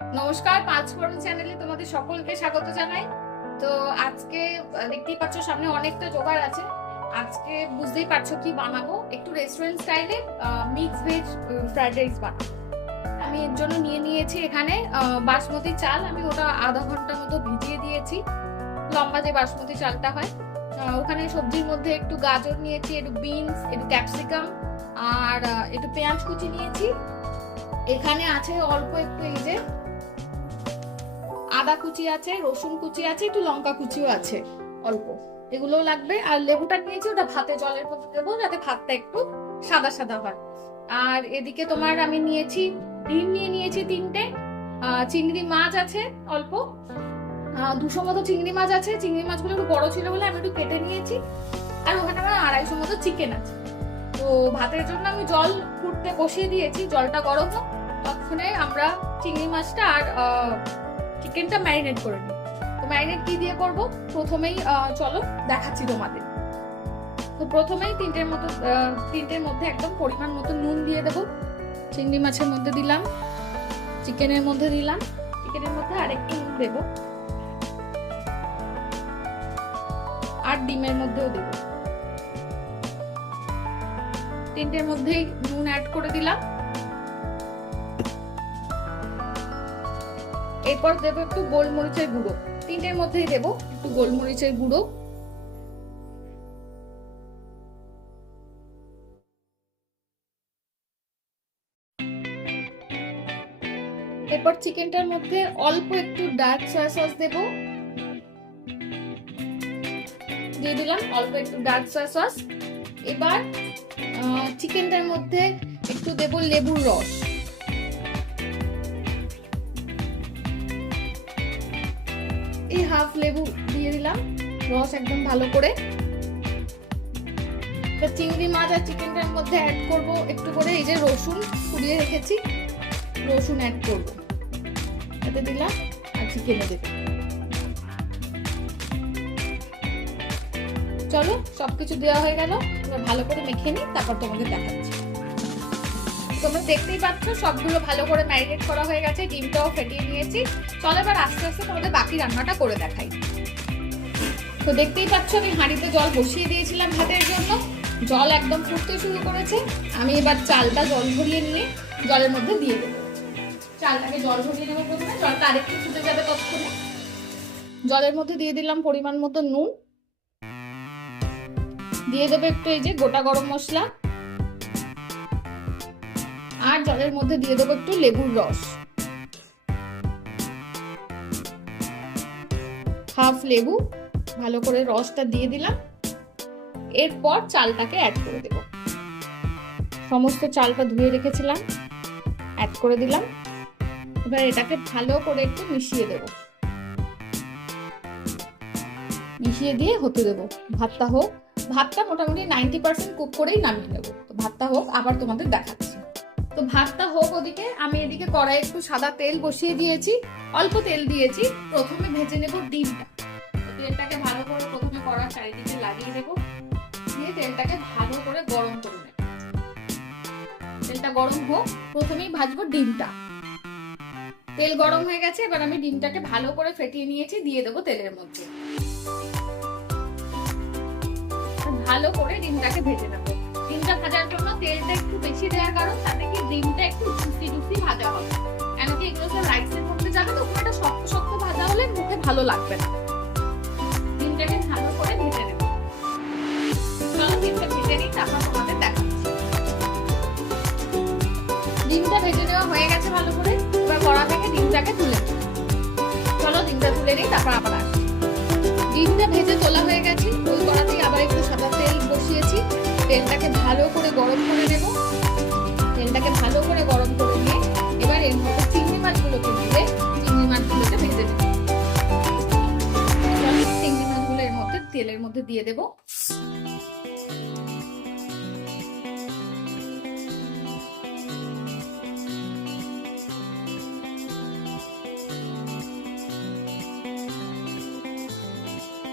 নমস্কার, পাঁচফোড়ন চ্যানেলে তোমাদের সকলকে স্বাগত জানাই। তো আজকে দেখতেই পাচ্ছ সামনে অনেকটা জোগাড় আছে। আজকে বুঝতেই পারছো কি বানাবো, একটু রেস্টুরেন্ট স্টাইলে মিক্স ভেজ ফ্রাইড রাইস বানাবো। আমি এর জন্য নিয়ে নিয়েছি এখানে বাসমতি চাল। আমি ওটা আধা ঘন্টার মতো ভিজিয়ে দিয়েছি, লম্বা যে বাসমতি চালটা হয়। ওখানে সবজির মধ্যে একটু গাজর নিয়েছি, একটু বিনস, একটু ক্যাপসিকাম আর একটু পেঁয়াজ কুচি নিয়েছি। এখানে আছে অল্প একটু এই যে আদা কুচি আছে, রসুন কুচি আছে, একটু লঙ্কা কুচিও আছে অল্প, এগুলোও লাগবে। আর লেবুটা নিয়েছি, ওটা ভাতে জলের মধ্যে দেবো যাতে ভাতটা একটু সাদা সাদা হয়। আর এদিকে তোমার আমি নিয়েছি ডিম নিয়ে নিয়েছি 3টে, চিংড়ি মাছ আছে অল্প 200 মতো চিংড়ি মাছ আছে। চিংড়ি মাছগুলো একটু বড় ছিল বলে আমি একটু কেটে নিয়েছি। আর ওখানে আমার 250 মতো চিকেন আছে। তো ভাতের জন্য আমি জল ফুটতে বসিয়ে দিয়েছি, জলটা গরম হোক ততক্ষণে আমরা চিংড়ি মাছটা আর চিকেনটা ম্যারিনেট করে নিই। তো ম্যারিনেট কি দিয়ে করব, প্রথমেই চলো দেখাচ্ছি তোমাদের। তো প্রথমেই তিনটের মধ্যে একদম পরিমাণ মতো নুন দিয়ে দেবো। চিংড়ি মাছের মধ্যে দিলাম, চিকেনের মধ্যে দিলাম, চিকেনের মধ্যে আরেকটু নুন দেবো, আর ডিমের মধ্যেও দেবো। তিনটের মধ্যেই নুন অ্যাড করে দিলাম। এরপর দেবো একটু গোলমরিচের গুঁড়ো, তিনটের মধ্যেই দেবো একটু গোলমরিচের গুঁড়ো। এরপর চিকেনটার মধ্যে অল্প একটু ডার্ক সয়া সস দেবো, দিয়ে দিলাম অল্প একটু ডার্ক সয়া সস। এবার চিকেনটার মধ্যে একটু দেবো লেবুর রস, এই হাফ লেবু দিয়ে দিলাম রস একদম ভালো করে। চিংড়ি মাছ আর চিকেনটার মধ্যে অ্যাড করব একটু করে এই যে রসুন কুড়িয়ে রেখেছি, রসুন অ্যাড করব, এতে দিলাম আর চিকেনে দেব। চলো সবকিছু দেওয়া হয়ে গেল, এবার ভালো করে মেখে নিই, তারপর তোমাকে দেখাচ্ছি। তোমরা দেখতেই পাচ্ছ সবগুলো ভালো করে ম্যারিনেট করা হয়ে গেছে, ডিমটাও ফেটিয়ে নিয়েছি। চলো এবার আস্তে আস্তে তোমাদের বাকি রান্নাটা করে দেখাই। তো দেখতেই পাচ্ছ আমি হাঁড়িতে জল বসিয়ে দিয়েছিলাম ভাতের জন্য, জল একদম ফুটতে শুরু করেছে। আমি এবার চালটা জল ঝরিয়ে নিয়ে জলের মধ্যে দিয়ে দেবো। চালটাকে জল ঝরিয়ে নেবো প্রথমে, জলটা আরেকটু ফুটে যাবে ততক্ষণে। জলের মধ্যে দিয়ে দিলাম পরিমাণ মতো নুন, দিয়ে দেবো একটু এই যে গোটা গরম মশলা, আর জলের মধ্যে দিয়ে দেবো একটু লেবুর রস, হাফ লেবু, ভালো করে রসটা দিয়ে দিলাম। এরপর চালটাকে অ্যাড করে দেব, সমস্ত চালটা ধুয়ে রেখেছিলাম অ্যাড করে দিলাম। এবার এটাকে ভালো করে একটু মিশিয়ে দেব, মিশিয়ে দিয়ে হতে দেব। ভাতটা হোক, ভাতটা মোটামুটি 90% কুক করেই নামিয়ে নেব। তো ভাতটা হোক, আবার তোমাদের দেখাচ্ছি। তো ভাতটা হোক ওদিকে, আমি এদিকে কড়াই একটু সাদা তেল বসিয়ে দিয়েছি, অল্প তেল দিয়েছি। প্রথমে ভেজে নেব ডিমটা। তেলটাকে ভালো করে প্রথমে কড়ার চারিদিকে লাগিয়ে দেবো, দিয়ে তেলটাকে ভালো করে গরম করে নেব। তেলটা গরম হোক, প্রথমেই ভাজবো ডিমটা। তেল গরম হয়ে গেছে, এবার আমি ডিমটাকে ভালো করে ফেটিয়ে নিয়েছি, দিয়ে দেবো তেলের মধ্যে। ভালো করে ডিমটাকে ভেজে নেবো। ডিমটা ভাজার জন্য তেলটা একটু বেশি দেওয়ার কারণ তাতে কি ডিমটা একটু জুসি জুসি ভাজা হবে, কেন কি এগুলো সব রাইসের মধ্যে যাবে, তো ওটা শক্ত শক্ত ভাজা হলে মুখে ভালো লাগবে না। ডিমটাকে ভালো করে ভেজে নেব। চলো ডিমটা ভেজে নিই, তারপর তোমাদের দেখাচ্ছি। ডিমটা ভেজে নেওয়া হয়ে গেছে ভালো করে, এবার কড়া থেকে ডিমটাকে তুলে নিই। চলো ডিমটা তুলে নিই, তারপর আবার আসি। ডিমটা ভেজে তোলা হয়ে গেছে, ওই কড়াতেই আবার একটু সাদা তেল বসিয়েছি। তেলটাকে ভালো করে গরম করে নেব। তেলটাকে ভালো করে গরম করে নিয়ে এবার এর মধ্যে চিংড়ি মাছগুলোকে দিয়ে চিংড়ি মাছগুলোকে ভেজে নেব। চিংড়ি মাছগুলো এর মধ্যে তেলের মধ্যে দিয়ে দেব।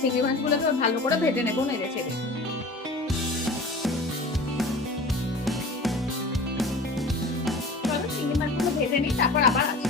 চিংড়ি মাছগুলোকে ভালো করে ভেজে নেব নেড়ে ছেড়ে। চিংড়ি মাছগুলো ভেজে নিই, তারপর আবার আসছি।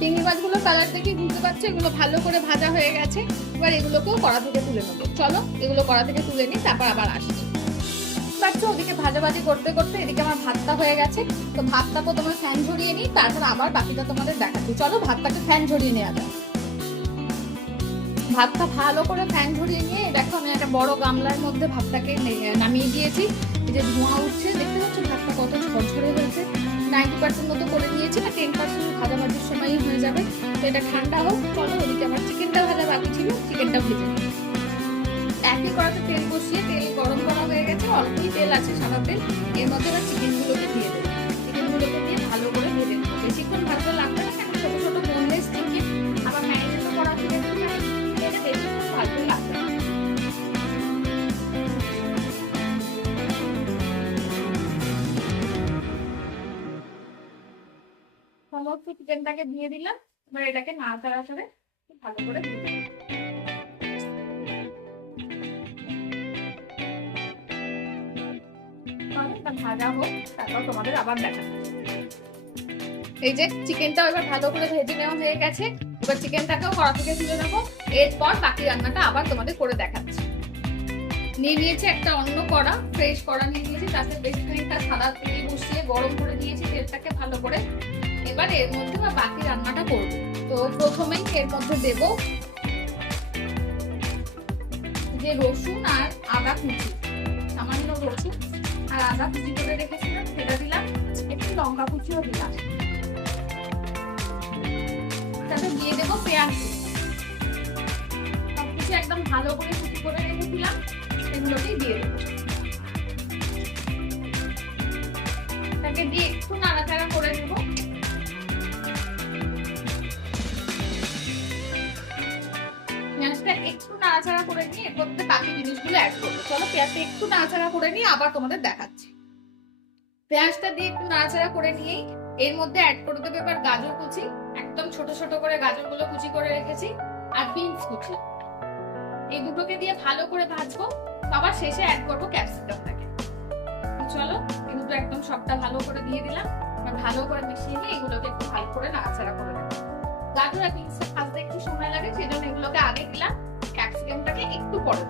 চিংড়ি মাছগুলো কালার দেখে বুঝতে পারছো এগুলো ভালো করে ভাজা হয়ে গেছে। এবার এগুলোকেও কড়া থেকে তুলে নেবো। চলো এগুলো কড়া থেকে তুলে নিই, তারপর আবার আসছি। পাচ্ছ ওদিকে ভাজাভাজি করতে করতে এদিকে আমার ভাতটা হয়ে গেছে। তো ভাতটা প্রথমে ফ্যান ঝরিয়ে নিই, তারপর আবার বাকিটা তোমাদের দেখাচ্ছি। চলো ভাতটাকে ফ্যান ঝরিয়ে নেওয়া যাক। ভাতটা ভালো করে ফ্যান ঝরিয়ে নিয়ে দেখো আমি একটা বড় গামলার মধ্যে ভাতটাকে নামিয়ে দিয়েছি। এই যে ধোঁয়া উঠছে দেখতে পাচ্ছ ভাতটা কত ঝরঝরে হয়েছে। 90% মতো করে দিয়েছি, না 10% ভাজাভাজির সময়ই হয়ে যাবে। তো এটা ঠান্ডা হোক। চলো ওদিকে আমার চিকেনটা ভাজা বাকি ছিল, চিকেনটা ভেজে নিই। একই কড়াতে তেল বসিয়ে তেল গরম করা হয়ে গেছে, অল্পই তেল আছে সাদা তেল। এর মধ্যে এবার চিকেনগুলোকে দিয়ে দেবো। চিকেনগুলোকে দিয়ে ভালো করে ভেজে নেবো। বেশিক্ষণ ভাজতে লাগবে না, কেন ছোট ছোট বোনলেস চিকেন, আবার ম্যারিনেটও করা থেকে এটা বেশিক্ষণ ভাজতে লাগবে না। সমস্ত চিকেনটাকে দিয়ে দিলাম। এবার এটাকে নাড়াচাড়া করে ভালো করে দিয়ে দেবো। ভাজা হোক, তারপর তোমাদের আবার দেখাবো। এই যে চিকেনটাও এবার ভালো করে ভেজে নেওয়া হয়ে গেছে। এবার চিকেনটাকেও কড়া থেকে তুলে নেবো। এরপর বাকি রান্নাটা আবার তোমাদের করে দেখাচ্ছি। নিয়ে নিয়েছি একটা অন্য কড়া, ফ্রেশ কড়া নিয়ে নিয়েছি। তাতে বেশ খানিকটা সাদা তেল বসিয়ে গরম করে নিয়েছি তেলটাকে ভালো করে। এবার এর মধ্যে বাকি রান্নাটা করবো। তো প্রথমেই এর মধ্যে দেবো যে রসুন আর আদা কুচি, সামান্য রসুন আর আদা কুচি করে রেখেছিলাম সেটা দিলাম। একটু লঙ্কা কুচিও দিলাম। তাতে দিয়ে দেবো পেঁয়াজ। সবকিছু একদম ভালো করে কুচি করে রেখেছিলাম, সেগুলোকেই দিয়ে দেবো। তাকে দিয়ে একটু নাড়াচাড়া করে দেবো। পেঁয়াজটা একটু নাড়াচাড়া করে নিয়ে এর মধ্যে বাকি জিনিসগুলো অ্যাড করবো। চলো পেঁয়াজটা একটু নাড়াচাড়া করে নিয়ে আবার তোমাদের দেখাচ্ছি। পেঁয়াজটা দিয়ে একটু নাড়াচাড়া করে নিয়েই এর মধ্যে অ্যাড করে দেবো এবার গাজর কুচি। একদম ছোট ছোট করে গাজরগুলো কুচি করে রেখেছি, আর বিনস কুচি। এই দুটোকে দিয়ে ভালো করে ভাজবো। আবার শেষে অ্যাড করবো ক্যাপসিকামটাকে। চলো এই দুটো একদম সবটা ভালো করে দিয়ে দিলাম। ভালো করে মিশিয়ে নিয়ে এগুলোকে একটু ভালো করে নাড়াচাড়া করে দেবো। গাজর আর বিনস ভাজতে একটু সময় লাগে, সেই জন্য এগুলোকে আগে দিলাম, ক্যাপসিকামটাকে একটু পরে।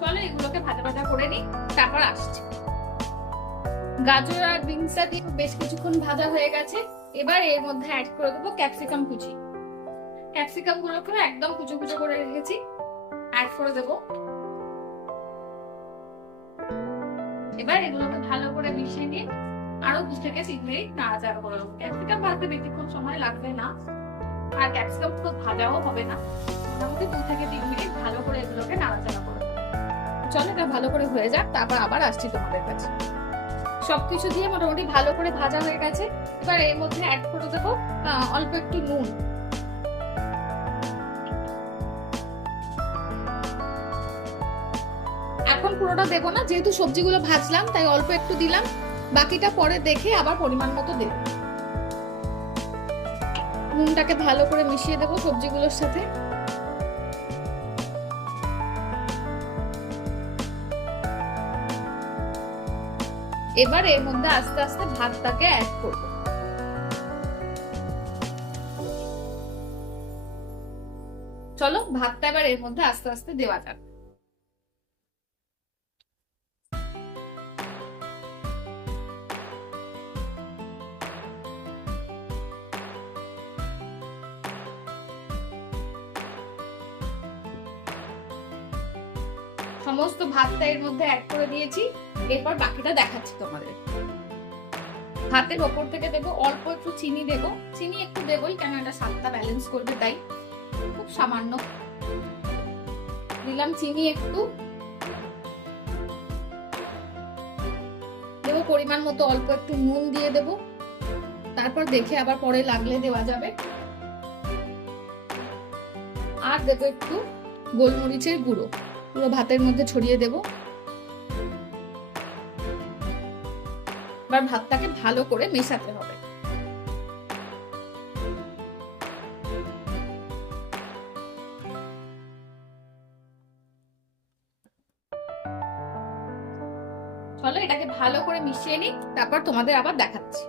চলো এগুলোকে ভাজা ভাজা করে নিই, তারপর আসছি। গাজর আর বিনসটা দিয়ে বেশ কিছুক্ষণ ভাজা হয়ে গেছে। এবার এর মধ্যে অ্যাড করে দেবো ক্যাপসিকাম কুচি। ক্যাপসিকাম গুলোকে একদম কুচো কুচো করে রেখেছি, অ্যাড করে দেবো। এবার এগুলোকে ভালো করে মিশিয়ে নিয়ে আরো 2 থেকে 3 মিনিট নাড়াচাড়া করে দেবো। ক্যাপসিকাম ভাজতে বেশিক্ষণ সময় লাগবে না, আর ক্যাপসিকাম তো ভাজাও হবে না। মোটামুটি 2 থেকে 3 মিনিট ভালো করে এগুলোকে নাড়াচাড়া করে দেবো। চলো এটা ভালো করে হয়ে যাক, তারপর আবার আসছি তোমাদের কাছে। সবকিছু দিয়ে মোটামুটি ভালো করে ভাজা হয়ে গেছে। এবার এর মধ্যে অ্যাড করে দেবো অল্প একটু নুন। এখন পুরোটা দেবো না, যেহেতু সবজিগুলো ভাজলাম তাই অল্প একটু দিলাম। বাকিটা পরে দেখে আবার পরিমাণ মতো দেব। নুনটাকে ভালো করে মিশিয়ে দেবো সবজিগুলোর সাথে। এবার এর মধ্যে আস্তে আস্তে ভাতটাকে অ্যাড করব। চলো ভাতটা এবার এর মধ্যে আস্তে আস্তে দেওয়া যাক। সমস্ত ভাতটা এর মধ্যে অ্যাড করে দিয়েছি। এরপর বাকিটা দেখাচ্ছি তোমাদের। ভাতের ওপর থেকে দেবো অল্প একটু চিনি দেবো। চিনি একটু দেবোই, কেন এটা স্বাদটা ব্যালেন্স করবে তাই। খুব সামান্য দিলাম চিনি একটু দেবো। পরিমাণ মতো অল্প একটু নুন দিয়ে দেবো। তারপর দেখে আবার পরে লাগলে দেওয়া যাবে। আর দেবো একটু গোলমরিচের গুঁড়ো, পুরো ভাতের মধ্যে ছড়িয়ে দেবো। এবার ভাতটাকে ভালো করে মেশাতে হবে। চলো এটাকে ভালো করে মিশিয়ে নিই, তারপর তোমাদের আবার দেখাচ্ছি।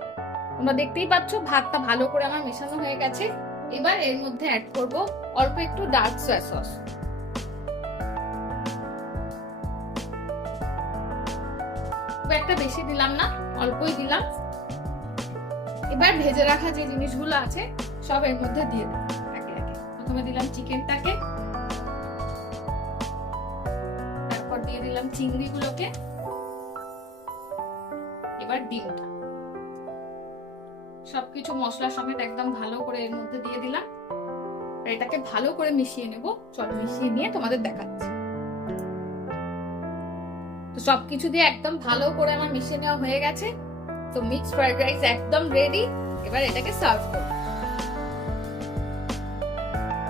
তোমরা দেখতেই পাচ্ছ ভাতটা ভালো করে আমার মেশানো হয়ে গেছে। এবার এর মধ্যে অ্যাড করব অল্প একটু ডার্ক সয়া সস। খুব একটা বেশি দিলাম না, অল্পই দিলাম। এবার ভেজে রাখা যে জিনিসগুলো আছে সব এর মধ্যে দিয়ে দেব একে একে। প্রথমে দিলাম চিকেনটাকে, তারপর দিয়ে দিলাম চিংড়িগুলোকে, এবার ডিমটা। সবকিছু মশলা সমেত একদম ভালো করে এর মধ্যে দিয়ে দিলাম। এটাকে ভালো করে মিশিয়ে নেব। চল মিশিয়ে নিয়ে তোমাদের দেখাচ্ছি। তো সবকিছু দিয়ে একদম ভালো করে আমার মিশিয়ে নেওয়া হয়ে গেছে। তো মিক্সড ফ্রাইড রাইস একদম রেডি। এবার এটাকে সার্ভ করব।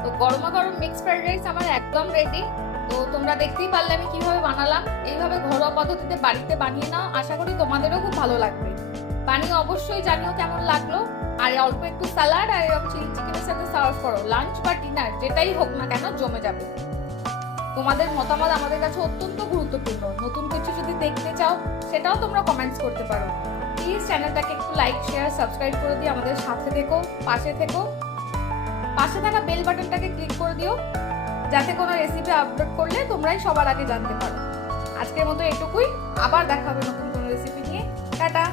তো গরমা গরম মিক্সড ফ্রাইড রাইস আমার একদম রেডি। তো তোমরা দেখতেই পারলে আমি কিভাবে বানালাম। এইভাবে ঘরোয়া পদ্ধতিতে বাড়িতে বানিয়ে নাও, আশা করি তোমাদেরও খুব ভালো লাগবে। বানিয়ে অবশ্যই জানিও কেমন লাগলো। আর অল্প একটু স্যালাড আর এরকম চিলি চিকেনের সাথে সার্ভ করো। লাঞ্চ বা ডিনার যেটাই হোক না কেন জমে যাবে। তোমাদের মতামত আমাদের কাছে অত্যন্ত গুরুত্বপূর্ণ। নতুন কিছু যদি দেখতে চাও সেটাও তোমরা কমেন্টস করতে পারো। প্লিজ চ্যানেলটাকে একটু লাইক, শেয়ার, সাবস্ক্রাইব করে দিয়ে আমাদের সাথে থেকো, পাশে থেকো। পাশে থাকা বেল বাটনটাকে ক্লিক করে দিও, যাতে কোনো রেসিপি আপলোড করলে তোমরাই সবার আগে জানতে পারো। আজকের মতো এটুকুই, আবার দেখা হবে নতুন কোনো রেসিপি নিয়ে। টাটা।